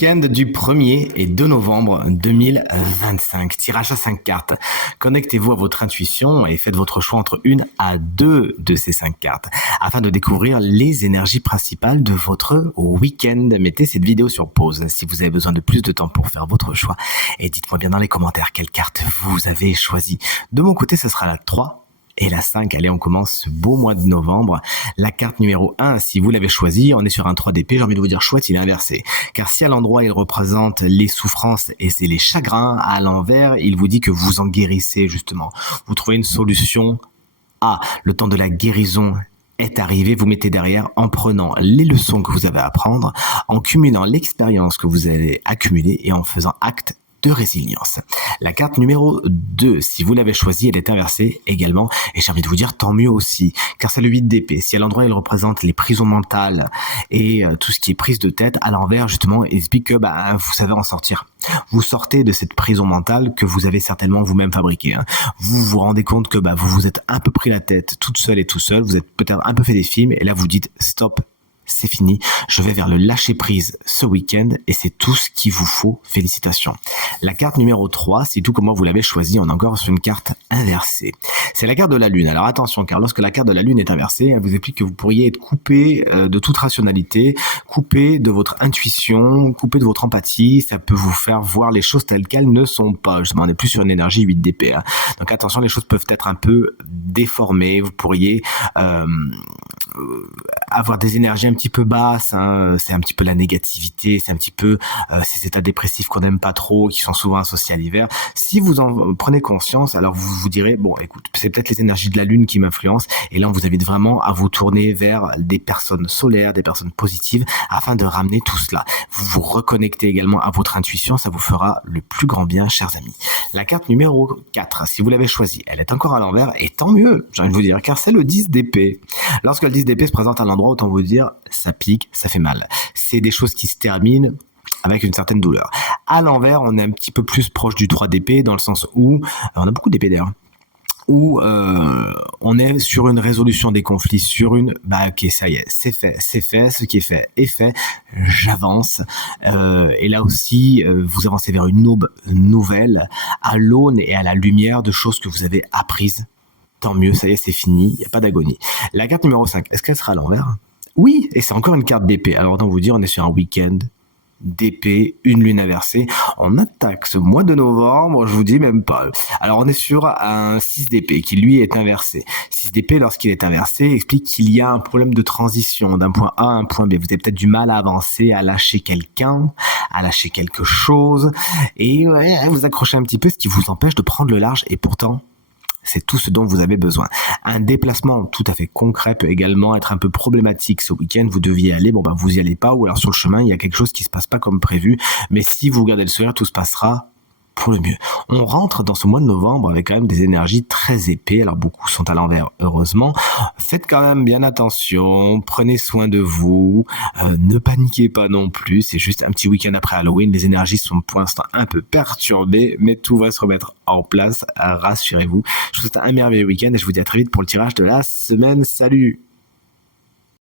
week-end du 1er et 2 novembre 2025. Tirage à 5 cartes. Connectez-vous à votre intuition et faites votre choix entre une à deux de ces 5 cartes afin de découvrir les énergies principales de votre week-end. Mettez cette vidéo sur pause si vous avez besoin de plus de temps pour faire votre choix et dites-moi bien dans les commentaires quelle carte vous avez choisie. De mon côté, ce sera la 3 et la 5. Allez, on commence ce beau mois de novembre. La carte numéro 1, si vous l'avez choisie, on est sur un 3 d'épée. J'ai envie de vous dire chouette, il est inversé. Car si à l'endroit, il représente les souffrances et c'est les chagrins, à l'envers, il vous dit que vous en guérissez justement. Vous trouvez une solution à le temps de la guérison est arrivé, vous mettez derrière en prenant les leçons que vous avez à apprendre, en cumulant l'expérience que vous avez accumulée et en faisant acte de résilience. La carte numéro 2, si vous l'avez choisie, elle est inversée également, et j'ai envie de vous dire tant mieux aussi, car c'est le 8 d'épée. Si à l'endroit il représente les prisons mentales et tout ce qui est prise de tête, à l'envers justement, il explique que vous savez en sortir. Vous sortez de cette prison mentale que vous avez certainement vous-même fabriquée. Vous vous rendez compte que vous vous êtes un peu pris la tête toute seule et tout seul, vous êtes peut-être un peu fait des films, et là vous dites stop, c'est fini, je vais vers le lâcher-prise ce week-end et c'est tout ce qu'il vous faut. Félicitations. La carte numéro 3, c'est tout comment vous l'avez choisi, on est encore sur une carte inversée. C'est la carte de la Lune. Alors attention, car lorsque la carte de la Lune est inversée, elle vous explique que vous pourriez être coupé de toute rationalité, coupé de votre intuition, coupé de votre empathie. Ça peut vous faire voir les choses telles qu'elles ne sont pas. Justement, on n'est plus sur une énergie 8 d'épée. Donc attention, les choses peuvent être un peu déformées. Vous pourriez avoir des énergies un petit peu basses, c'est un petit peu la négativité, c'est un petit peu ces états dépressifs qu'on n'aime pas trop, qui sont souvent associés à l'hiver. Si vous en prenez conscience, alors vous vous direz, bon écoute, c'est peut-être les énergies de la Lune qui m'influencent, et là on vous invite vraiment à vous tourner vers des personnes solaires, des personnes positives, afin de ramener tout cela. Vous vous reconnectez également à votre intuition, ça vous fera le plus grand bien, chers amis. La carte numéro 4, si vous l'avez choisie, elle est encore à l'envers, et tant mieux, j'ai envie de vous dire, car c'est le 10 d'épée. Lorsque le 10 d'épée se présente à l'endroit, autant vous dire, ça pique, ça fait mal. C'est des choses qui se terminent avec une certaine douleur. À l'envers, on est un petit peu plus proche du 3 d'épée, dans le sens où, on a beaucoup d'épées d'ailleurs, où on est sur une résolution des conflits, sur une, ok, ça y est, c'est fait, ce qui est fait est fait, j'avance. Et là aussi, vous avancez vers une aube nouvelle, à l'aune et à la lumière de choses que vous avez apprises. Tant mieux, ça y est, c'est fini, il n'y a pas d'agonie. La carte numéro 5, est-ce qu'elle sera à l'envers ? Oui, et c'est encore une carte d'épée. Alors autant vous dire, on est sur un week-end d'épée, une lune inversée. On attaque ce mois de novembre, je vous dis même pas. Alors on est sur un 6 d'épée qui lui est inversé. 6 d'épée, lorsqu'il est inversé, explique qu'il y a un problème de transition d'un point A à un point B. Vous avez peut-être du mal à avancer, à lâcher quelqu'un, à lâcher quelque chose, et vous accrochez un petit peu, ce qui vous empêche de prendre le large, et pourtant, c'est tout ce dont vous avez besoin. Un déplacement tout à fait concret peut également être un peu problématique ce week-end. Vous deviez aller, vous y allez pas, ou alors sur le chemin, il y a quelque chose qui se passe pas comme prévu. Mais si vous gardez le sourire, tout se passera pour le mieux. On rentre dans ce mois de novembre avec quand même des énergies très épais. Alors beaucoup sont à l'envers, heureusement. Faites quand même bien attention, prenez soin de vous, ne paniquez pas non plus. C'est juste un petit week-end après Halloween. Les énergies sont pour l'instant un peu perturbées, mais tout va se remettre en place. Rassurez-vous. Je vous souhaite un merveilleux week-end et je vous dis à très vite pour le tirage de la semaine. Salut!